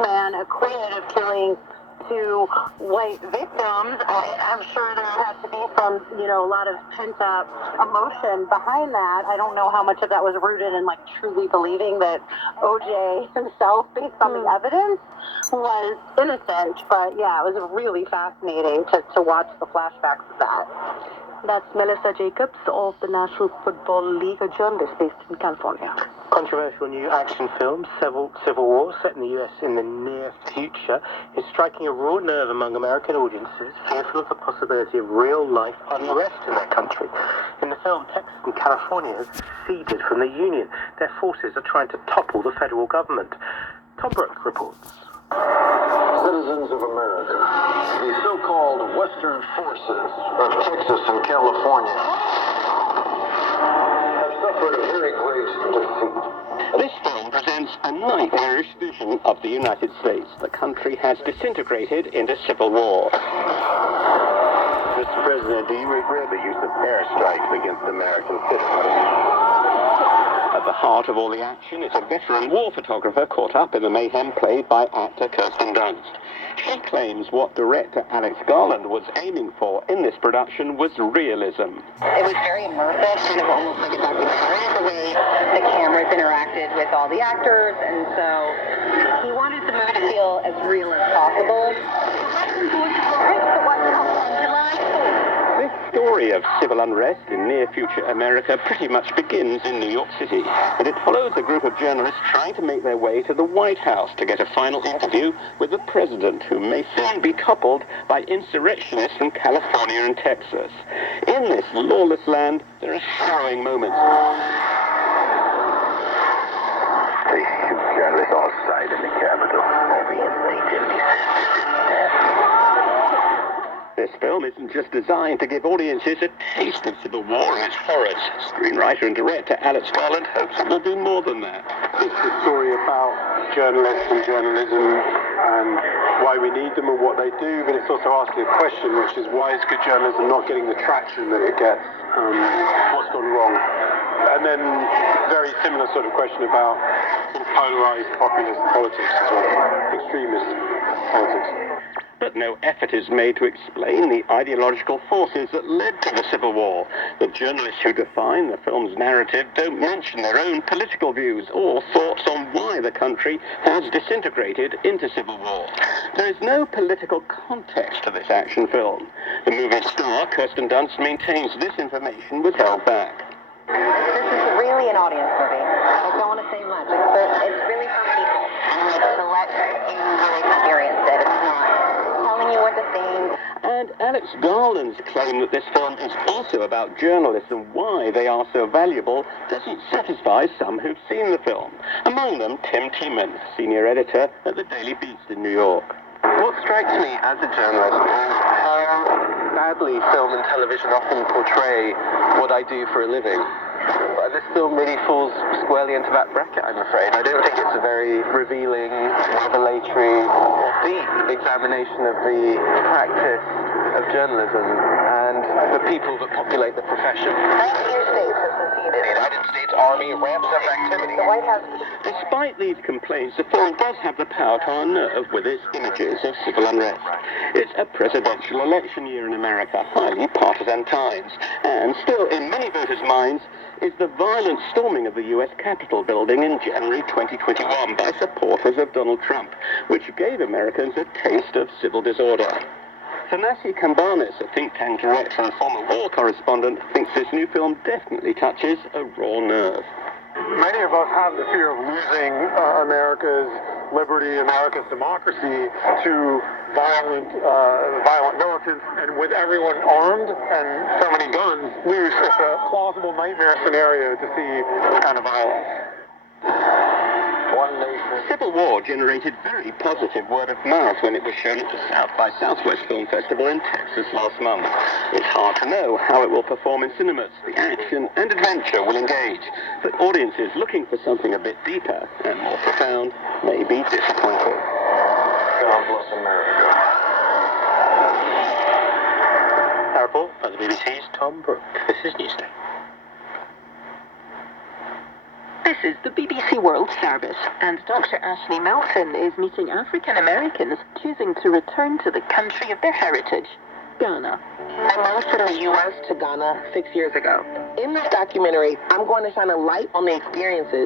man acquitted of killing two white victims. I'm sure there has to be some, a lot of pent-up emotion behind that. I don't know how much of that was rooted in, truly believing that O.J. himself, based on the evidence, was innocent. But, yeah, it was really fascinating to watch the flashbacks of that. That's Melissa Jacobs of the National Football League, a journalist based in California. Controversial new action film, Civil War, set in the US in the near future, is striking a raw nerve among American audiences, fearful of the possibility of real-life unrest in their country. In the film, Texas and California have seceded from the Union. Their forces are trying to topple the federal government. Tom Brooke reports. Citizens of America, the so-called Western forces of Texas and California have suffered a very great defeat. This film presents a nightmarish vision of the United States. The country has disintegrated into civil war. Mr. President, do you regret the use of airstrikes against American citizens? At the heart of all the action is a veteran war photographer caught up in the mayhem played by actor Kirsten Dunst. She claims what director Alex Garland was aiming for in this production was realism. It was very immersive, kind of almost like a documentary, the way the cameras interacted with all the actors, and so he wanted the movie to feel as real as possible. This story of civil unrest in near-future America pretty much begins in New York City, and it follows a group of journalists trying to make their way to the White House to get a final interview with the president, who may soon be toppled by insurrectionists from California and Texas. In this lawless land, there are harrowing moments. They shoot journalists on sight in the Capitol. Every inmate in these This film isn't just designed to give audiences a taste of civil war and its horrors. Screenwriter and director Alex Garland hopes it will do more than that. It's a story about journalists and journalism and why we need them and what they do, but it's also asking a question, which is why is good journalism not getting the traction that it gets? What's gone wrong? And then very similar sort of question about sort of polarized populist politics as well, extremist politics. But no effort is made to explain the ideological forces that led to the Civil War. The journalists who define the film's narrative don't mention their own political views or thoughts on why the country has disintegrated into civil war. There is no political context to this action film. The movie's star, Kirsten Dunst, maintains this information was held back. This is really an audience movie. I don't want to say much. It's really for people. And to let you really experience it. It's not telling you what to think. And Alex Garland's claim that this film is also about journalists and why they are so valuable doesn't satisfy some who've seen the film. Among them, Tim Tiemann, senior editor at the Daily Beast in New York. What strikes me as a journalist is how badly film and television often portray what I do for a living. This film really falls squarely into that bracket, I'm afraid. I don't think it's a very revealing, revelatory, or deep examination of the practice of journalism and the people that populate the profession. 90 states have seceded. The United States Army ramps up activity. The White House. Despite these complaints, the film does have the power to unnerve with its images of civil unrest. It's a presidential election year in America, highly partisan times, and still in many voters' minds is the violent storming of the U.S. Capitol building in January 2021 by supporters of Donald Trump, which gave Americans a taste of civil disorder. Thanasi Kambanis, a think tank director and former war correspondent, thinks this new film definitely touches a raw nerve. Many of us have the fear of losing America's liberty, America's democracy to violent militants, and with everyone armed and so many guns loose, it's a plausible nightmare scenario to see this kind of violence. Civil War generated very positive word of mouth when it was shown at the South by Southwest Film Festival in Texas last month. It's hard to know how it will perform in cinemas. The action and adventure will engage, but audiences looking for something a bit deeper and more profound may be disappointed. God bless America. A report by the BBC's Tom Brooke. This is Newsday. This is the BBC World Service, and Dr. Ashley Milton is meeting African Americans choosing to return to the country of their heritage, Ghana. I moved from the U.S. to Ghana 6 years ago. In this documentary, I'm going to shine a light on the experiences